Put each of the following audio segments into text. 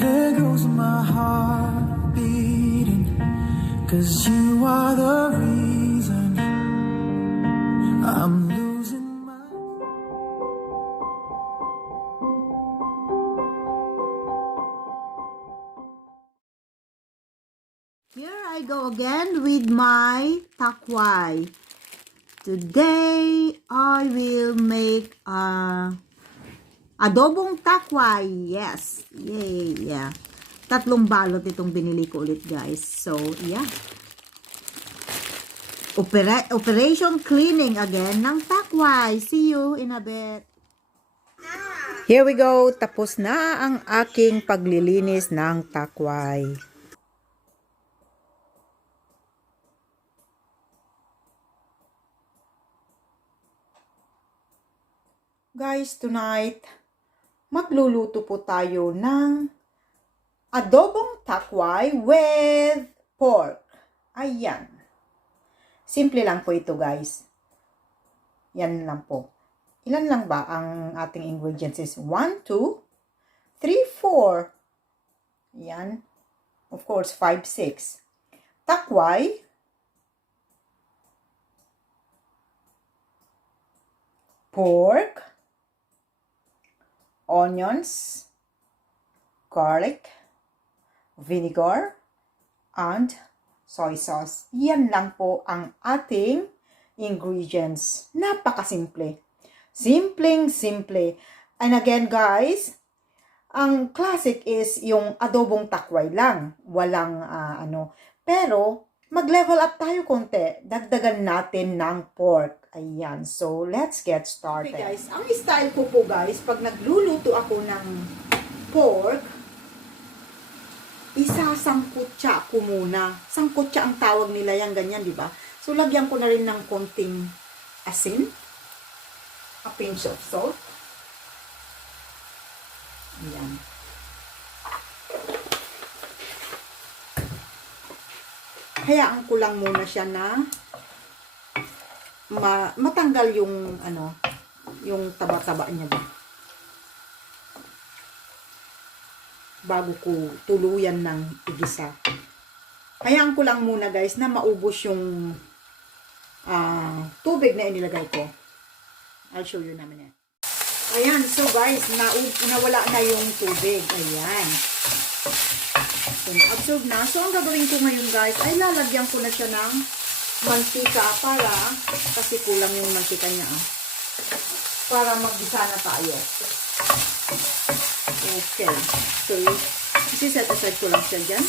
There goes my heart beating, 'cause you are the reason I'm losing my... Here I go again with my takway. Today I will make adobong takway. Yes. Yay. Yeah. 3 balot itong binili ko ulit, guys. So, yeah. Operation cleaning again ng takway. See you in a bit. Here we go. Tapos na ang aking paglilinis ng takway. Guys, tonight, magluluto po tayo ng adobong takway with pork. Ayan. Simple lang po ito, guys. Yan lang po. Ilan lang ba ang ating ingredients is 1, 2, 3, 4. Yan. Of course, 5, 6. Takway. Pork. Onions, garlic, vinegar, and soy sauce. Yan lang po ang ating ingredients. Napakasimple. Simpleng-simple. And again, guys, ang classic is yung adobong takway lang. Walang Pero, mag-level up tayo konti. Dagdagan natin ng pork. Ayan. So, let's get started. Okay, guys. Ang style ko po, guys, pag nagluluto ako ng pork, isasangkutsa ko muna. Sangkutsa ang tawag nila yan, ganyan, di ba? So, lagyan ko na rin ng konting asin. A pinch of salt. Ayan. Hayaan ko lang muna siya na matanggal yung yung taba-taba niya ba. Bago ko tuluyan ng igisa. Hayaan ko lang muna, guys, na maubos yung tubig na inilagay ko. I'll show you naman yan. Ayan, so guys, nawala na yung tubig. Ayan. So, absorb na. So, ang gagawin ko ngayon, guys, ay lalagyan ko na siya ng mantika kasi kulang yung mantika niya. Para mag-gisa na tayo. Okay. So, isi-set aside ko lang siya dyan.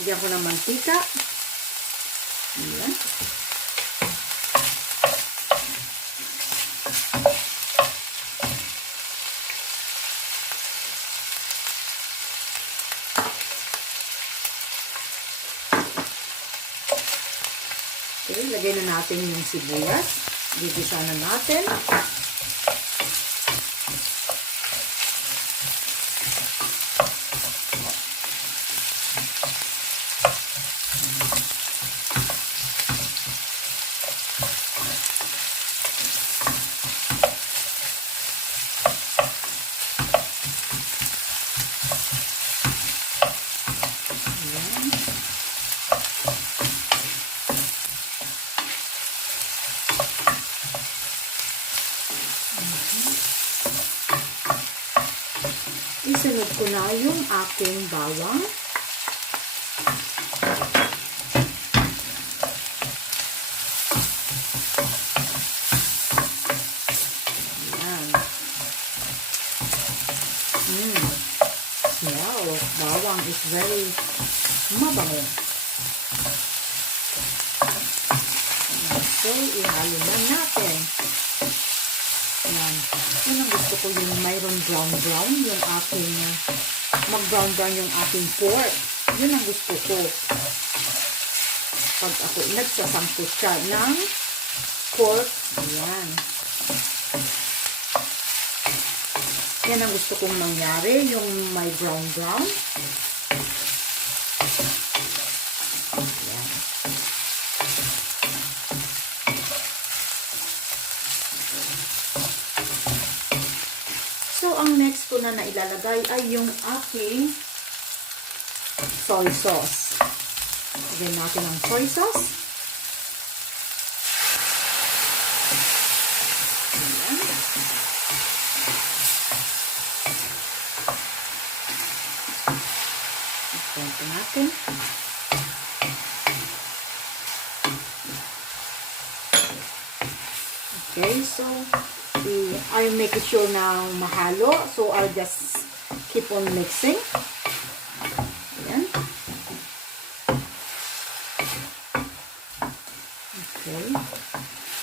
Lagyan ko ng mantika. Ayan. Okay, lagay na natin yung sibuyas. Gigisa na natin. Isunod ko na yung aking bawang. Ayan. Wow, bawang is very mabango. So, ihalo na natin. Ayan. Yun ang gusto ko, yung mayroon brown-brown, yung aking, mag-brown-brown yung aking pork. Yun ang gusto ko. Pag ako nagsasangkot siya ng pork, ayan. Yan ang gusto kong mangyari, yung may brown-brown. Ayan. ang next ko na ilalagay ay yung aking soy sauce. Lagyan natin ang soy sauce. Ayan. Ito natin. Okay, so I'll make sure na mahalo. So I'll just keep on mixing. Ayan. Okay.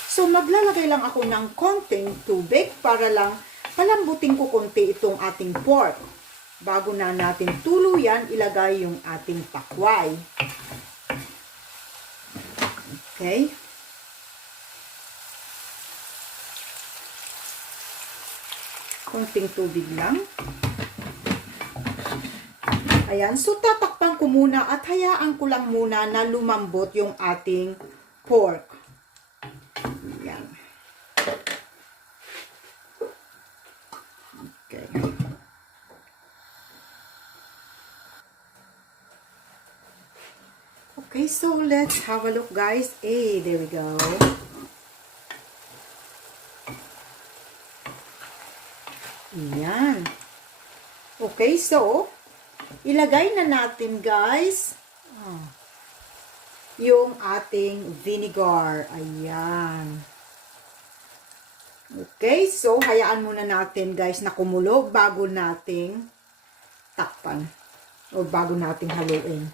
So maglalagay lang ako ng konting tubig para lang palambutin ko konti itong ating pork. Bago na natin tuluyan, ilagay yung ating takway. Okay. Konting tubig lang. Ayan. So, tatakpan ko muna at hayaan ko lang muna na lumambot yung ating pork. Ayan. Okay. Okay, so let's have a look, guys. Hey, there we go. Ayan. Okay, so, ilagay na natin, guys, yung ating vinegar. Ayan. Okay, so, hayaan muna natin, guys, na kumulo bago nating takpan. O bago nating haluin.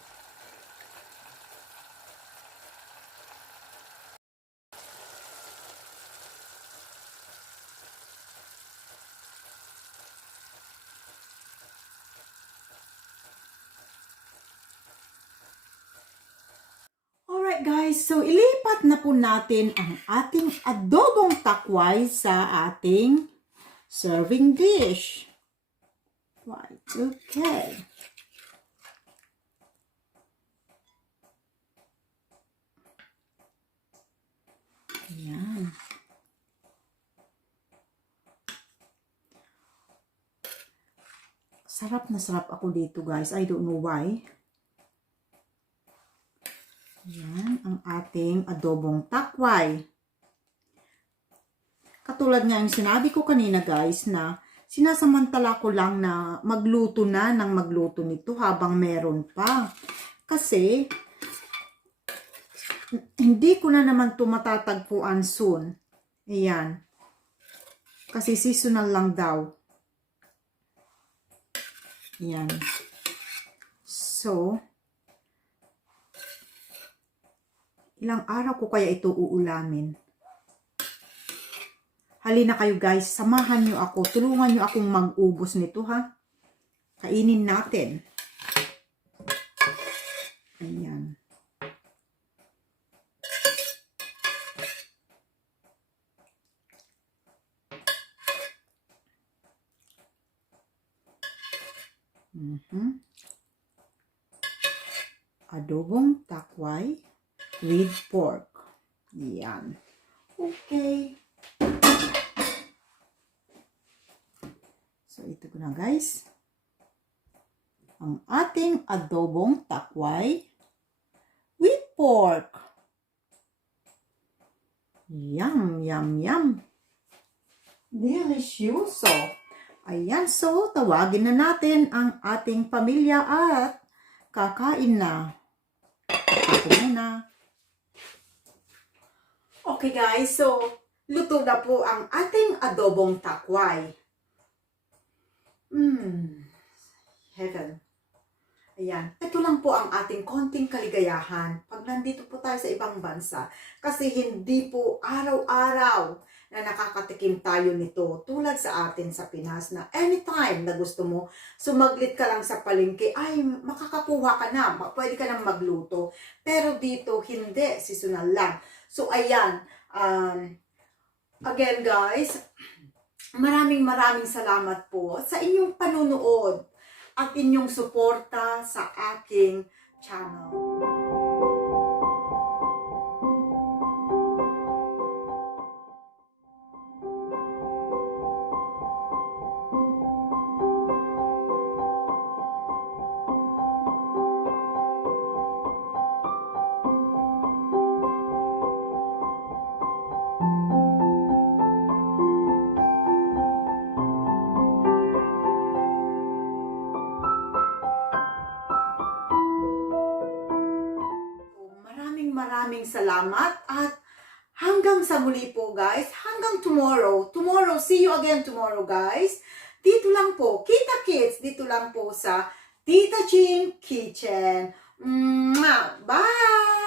Alright guys, so ilipat na po natin ang ating adobong takway sa ating serving dish. Right, okay. Ayan. Sarap na sarap ako dito guys. I don't know why. Yan, ang ating adobong takway. Katulad nga yung sinabi ko kanina guys na sinasamantala ko lang na magluto na ng magluto nito habang meron pa. Kasi, hindi ko na naman ito matatagpuan soon. Ayan. Kasi seasonal lang daw. Ayan. So, ilang araw ko kaya ito uulamin? Halina kayo guys, samahan nyo ako. Tulungan nyo akong mag-ubos nito ha. Kainin natin. Ayan. Adobong takway with pork. Yan. Okay. So, ito ko na guys. Ang ating adobong takway with pork. Yum, yum, yum. Delicioso. Ayan, so tawagin na natin ang ating pamilya at kakain na. Ito muna. Okay guys, so luto na po ang ating adobong takway. Heaven. Ayan. Ito lang po ang ating konting kaligayahan pag nandito po tayo sa ibang bansa. Kasi hindi po araw-araw na nakakatikim tayo nito. Tulad sa atin sa Pinas na anytime na gusto mo, sumaglit ka lang sa palengke, ay makakakuha ka na, pwede ka nang magluto. Pero dito, hindi. Seasonal lang. So, ayan. Again guys, maraming salamat po sa inyong panunood at inyong suporta sa aking channel. maraming salamat at hanggang sa muli po guys. Hanggang tomorrow. Tomorrow, see you again tomorrow guys. Dito lang po, Kita Kids, dito lang po sa Tita Ching Kitchen. Mwah! Bye!